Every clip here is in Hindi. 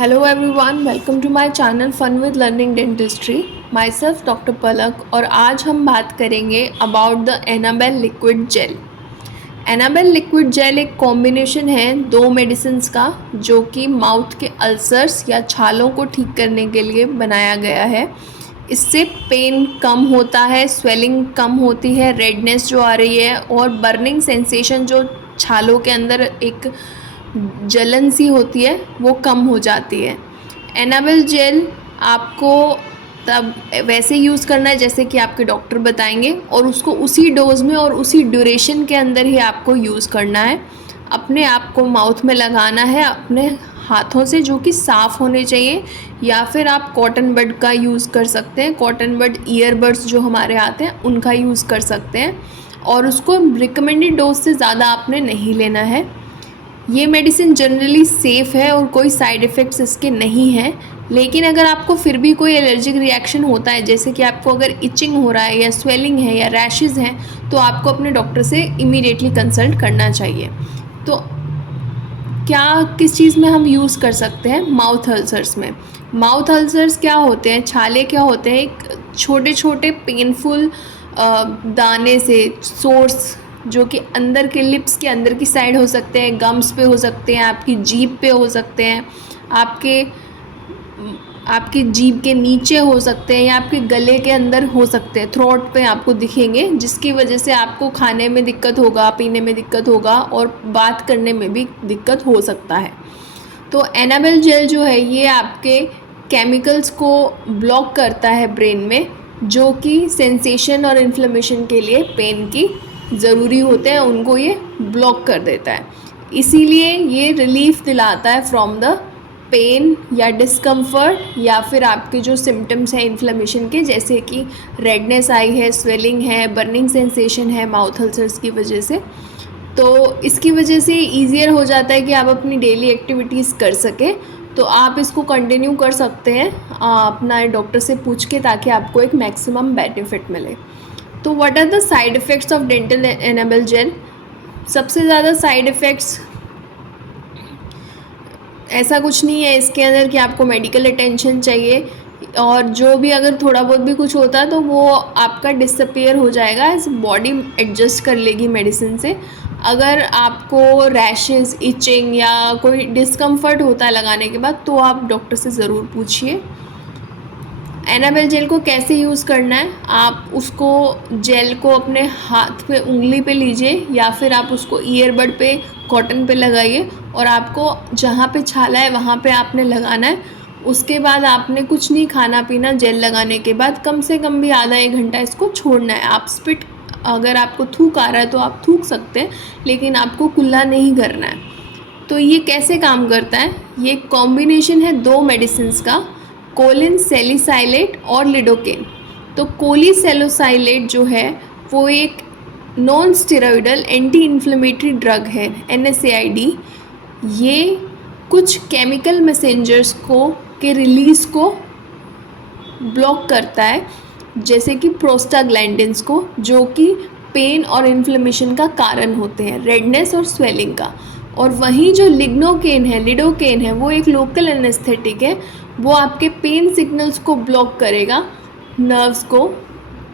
Hello everyone, welcome to my channel Fun with Learning Dentistry. Myself doctor Palak और आज हम बात करेंगे about the Anabel liquid gel. Anabel liquid gel एक कॉम्बिनेशन है दो मेडिसिन्स का जो कि माउथ के अल्सर्स या छालों को ठीक करने के लिए बनाया गया है। इससे पेन कम होता है, स्वेलिंग कम होती है, रेडनेस जो आ रही है और बर्निंग सेंसेशन जो छालों के अंदर एक जलन सी होती है वो कम हो जाती है। एनाबेल जेल आपको तब वैसे यूज़ करना है जैसे कि आपके डॉक्टर बताएंगे और उसको उसी डोज में और उसी ड्यूरेशन के अंदर ही आपको यूज़ करना है। अपने आप को माउथ में लगाना है अपने हाथों से जो कि साफ़ होने चाहिए, या फिर आप कॉटन बड का यूज़ कर सकते हैं। कॉटन बड ईयरबड्स जो हमारे आते हैं उनका यूज़ कर सकते हैं और उसको रिकमेंडेड डोज से ज़्यादा आपने नहीं लेना है। ये मेडिसिन जनरली सेफ़ है और कोई साइड इफ़ेक्ट्स इसके नहीं हैं, लेकिन अगर आपको फिर भी कोई एलर्जिक रिएक्शन होता है, जैसे कि आपको अगर इचिंग हो रहा है या स्वेलिंग है या रैशेज़ हैं, तो आपको अपने डॉक्टर से इमीडिएटली कंसल्ट करना चाहिए। तो क्या किस चीज़ में हम यूज़ कर सकते हैं? माउथ अल्सर्स में। माउथ अल्सर्स क्या होते हैं, छाले क्या होते हैं, एक छोटे छोटे पेनफुल दाने से सोर्स जो कि अंदर के लिप्स के अंदर की साइड हो सकते हैं, गम्स पे हो सकते हैं, आपकी जीभ पे हो सकते हैं, आपकी जीभ के नीचे हो सकते हैं या आपके गले के अंदर हो सकते हैं, थ्रोट पे आपको दिखेंगे, जिसकी वजह से आपको खाने में दिक्कत होगा, पीने में दिक्कत होगा और बात करने में भी दिक्कत हो सकता है। तो एनाबेल जेल जो है ये आपके केमिकल्स को ब्लॉक करता है ब्रेन में, जो कि सेंसेशन और इन्फ्लेमेशन के लिए पेन की ज़रूरी होते हैं, उनको ये ब्लॉक कर देता है। इसीलिए ये रिलीफ दिलाता है फ्रॉम द पेन या डिस्कम्फर्ट या फिर आपके जो सिम्टम्स हैं इन्फ्लेमेशन के, जैसे कि रेडनेस आई है, स्वेलिंग है, बर्निंग सेंसेशन है माउथ अल्सर्स की वजह से। तो इसकी वजह से ईज़ियर हो जाता है कि आप अपनी डेली एक्टिविटीज़ कर सकें। तो आप इसको कंटिन्यू कर सकते हैं अपना डॉक्टर से पूछ के, ताकि आपको एक मैक्सिमम बेनिफिट मिले। तो what are the side effects of dental Anabel gel? सबसे ज़्यादा साइड इफ़ेक्ट्स ऐसा कुछ नहीं है इसके अंदर कि आपको मेडिकल अटेंशन चाहिए, और जो भी अगर थोड़ा बहुत भी कुछ होता है तो वो आपका डिसअपीयर हो जाएगा, एज बॉडी एडजस्ट कर लेगी मेडिसिन से। अगर आपको रैशेस, इचिंग या कोई डिस्कम्फर्ट होता है लगाने के बाद, तो आप डॉक्टर से ज़रूर पूछिए। एनाबेल जेल को कैसे यूज़ करना है? आप उसको जेल को अपने हाथ पे, उंगली पे लीजिए, या फिर आप उसको ईयरबड पे, कॉटन पे लगाइए और आपको जहाँ पे छाला है वहाँ पे आपने लगाना है। उसके बाद आपने कुछ नहीं खाना पीना, जेल लगाने के बाद कम से कम भी आधा एक घंटा इसको छोड़ना है। आप स्पिट, अगर आपको थूक आ रहा है तो आप थूक सकते हैं, लेकिन आपको कुल्ला नहीं करना है। तो ये कैसे काम करता है? ये कॉम्बिनेशन है दो मेडिसिन्स का, कोलिन सैलिसाइलेट और लिडोकेन। तो कोलिसैलिसाइलेट जो है वो एक non steroidal anti inflammatory drug है, NSAID। ये कुछ केमिकल मैसेंजर्स को के रिलीज़ को ब्लॉक करता है, जैसे कि प्रोस्टाग्लैंडिन्स को, जो कि पेन और इन्फ्लेमेशन का कारण होते हैं, रेडनेस और स्वेलिंग का। और वहीं जो लिडोकेन है वो एक लोकल एनेस्थेटिक है, वो आपके पेन सिग्नल्स को ब्लॉक करेगा, नर्व्स को,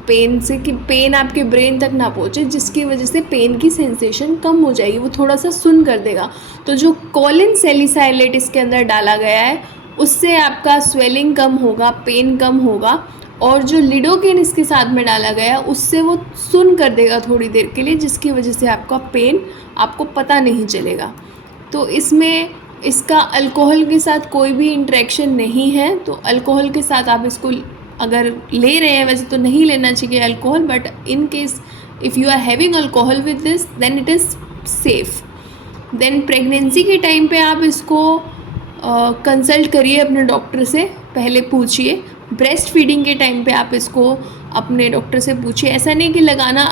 पेन से, कि पेन आपके ब्रेन तक ना पहुँचे, जिसकी वजह से पेन की सेंसेशन कम हो जाएगी, वो थोड़ा सा सुन कर देगा। तो जो कोलिन सैलिसाइलेट इसके अंदर डाला गया है उससे आपका स्वेलिंग कम होगा, पेन कम होगा, और जो लिडोकेन इसके साथ में डाला गया उससे वो सुन कर देगा थोड़ी देर के लिए, जिसकी वजह से आपका पेन आपको पता नहीं चलेगा। तो इसमें इसका अल्कोहल के साथ कोई भी इंटरेक्शन नहीं है। तो अल्कोहल के साथ आप इसको अगर ले रहे हैं, वैसे तो नहीं लेना चाहिए alcohol, but in case if you are having alcohol with this then it is safe. Then pregnancy के टाइम पे आप इसको कंसल्ट करिए अपने डॉक्टर से, पहले पूछिए। ब्रेस्ट फीडिंग के टाइम पे आप इसको अपने डॉक्टर से पूछिए। ऐसा नहीं कि लगाना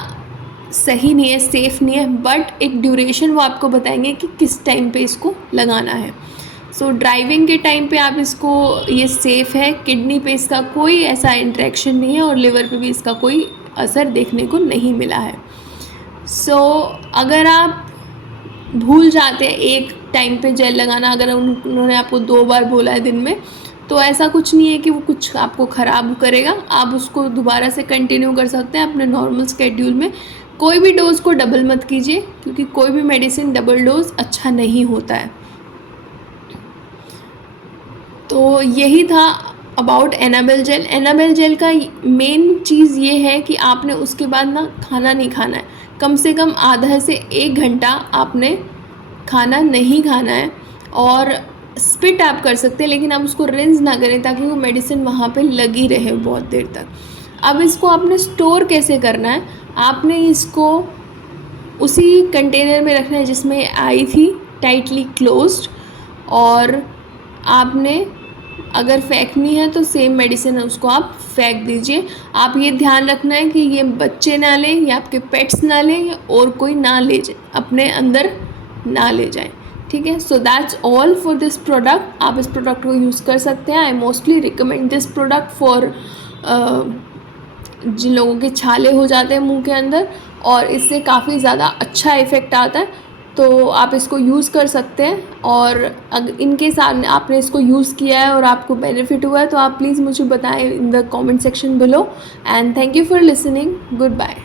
सही नहीं है, सेफ़ नहीं है, बट एक ड्यूरेशन वो आपको बताएंगे कि किस टाइम पे इसको लगाना है। सो ड्राइविंग के टाइम पे आप इसको, ये सेफ़ है। किडनी पे इसका कोई ऐसा इंटरेक्शन नहीं है और लिवर पे भी इसका कोई असर देखने को नहीं मिला है। सो अगर आप भूल जाते हैं एक टाइम पे जेल लगाना, अगर उन्होंने आपको 2 बार बोला है दिन में, तो ऐसा कुछ नहीं है कि वो कुछ आपको ख़राब करेगा। आप उसको दोबारा से कंटिन्यू कर सकते हैं अपने नॉर्मल स्केड्यूल में। कोई भी डोज़ को डबल मत कीजिए, क्योंकि कोई भी मेडिसिन डबल डोज अच्छा नहीं होता है। तो यही था about Anabel gel. Anabel gel का मेन चीज़ ये है कि आपने उसके बाद ना खाना नहीं खाना है, कम से कम आधा से 1 घंटा आपने खाना नहीं खाना है। और स्पिट आप कर सकते हैं, लेकिन आप उसको रिंस ना करें, ताकि वो मेडिसिन वहाँ पे लगी रहे बहुत देर तक। अब इसको आपने स्टोर कैसे करना है, आपने इसको उसी कंटेनर में रखना है जिसमें आई थी, टाइटली क्लोज्ड। और आपने अगर फेंकनी है तो सेम मेडिसिन है उसको आप फेंक दीजिए। आप ये ध्यान रखना है कि ये बच्चे ना लें, या आपके पेट्स ना लें, या और कोई ना ले जाए, अपने अंदर ना ले जाए। ठीक है, so that's all for this product. आप इस प्रोडक्ट को यूज़ कर सकते हैं। I mostly recommend this product for जिन लोगों के छाले हो जाते हैं मुंह के अंदर, और इससे काफ़ी ज़्यादा अच्छा इफ़ेक्ट आता है। तो आप इसको यूज़ कर सकते हैं। और अगर इनके साथ आपने इसको यूज़ किया है और आपको बेनिफिट हुआ है, तो आप प्लीज़ मुझे बताएं in the comment section below. And thank you for listening. Good bye.